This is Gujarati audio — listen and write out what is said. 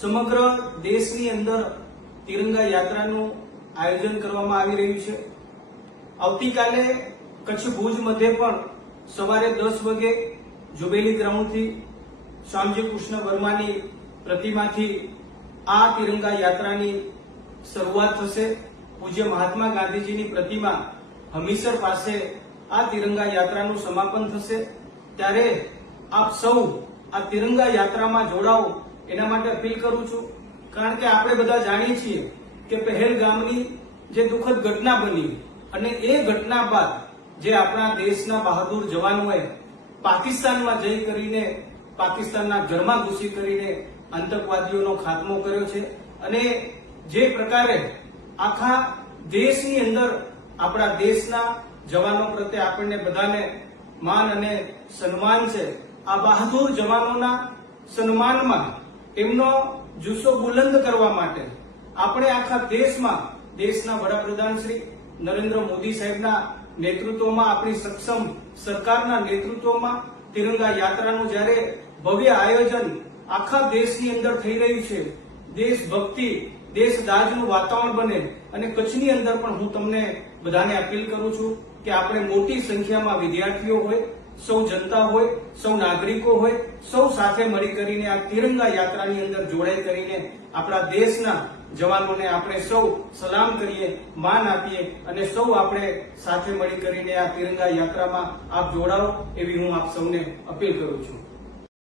સમગ્ર દેશની અંદર તિરંગા યાત્રાનું આયોજન કરવામાં આવી રહ્યું છે। આવતીકાલે કચ્છ ભુજ મધ્યે પણ સવારે 10 વાગે जुबेली ग्राउंडથી શ્યામજી કૃષ્ણ વર્માની પ્રતિમાથી આ તિરંગા યાત્રાની શરૂઆત થશે। પૂજ્ય મહાત્મા ગાંધીજીની પ્રતિમા હમીસર પાસે આ તિરંગા યાત્રાનું સમાપન થશે। ત્યારે આપ સૌ આ તિરંગા યાત્રામાં જોડાઓ એના માટે અપીલ કરું છું, કારણ કે આપણે બધા જાણીએ છીએ કે પહેલગામની જે દુઃખદ ઘટના બની અને એ ઘટના બાદ જે આપણા દેશના બહાદુર જવાનોએ પાકિસ્તાનમાં જઈ કરીને પાકિસ્તાનના ઘરમાં ઘૂસી કરીને આતંકવાદીઓનો ખાત્મો કર્યો છે અને જે પ્રકારે આખા દેશની અંદર આપણા દેશના જવાનો પ્રત્યે આપણને બધાને માન અને સન્માન છે। આ બહાદુર જવાનોના સન્માનમાં એમનો જુસ્સો બુલંદ કરવા માટે આપણે આખા દેશમાં દેશના વડાપ્રધાન શ્રી નરેન્દ્ર મોદી સાહેબના નેતૃત્વમાં આપણી સક્ષમ સરકારના નેતૃત્વમાં તિરંગા યાત્રાનું જ્યારે ભવ્ય આયોજન આખા દેશની અંદર થઈ રહ્યું છે, દેશભક્તિ દેશદાજનું વાતાવરણ બને અને કચ્છની અંદર પણ હું તમને બધાને અપીલ કરું છું કે આપણે મોટી સંખ્યામાં વિદ્યાર્થીઓ હોય, સૌ જનતા હોય, સૌ નાગરિકો હોય, સૌ સાથે મળી કરીને આ તિરંગા યાત્રાની અંદર જોડાઈ કરીને આપણા દેશના જવાનોને આપણે સૌ સલામ કરીએ, માન આપીએ અને સૌ આપણે સાથે મળી કરીને આ તિરંગા યાત્રામાં આપ જોડાઓ એવી હું આપ સૌને અપીલ કરું છું।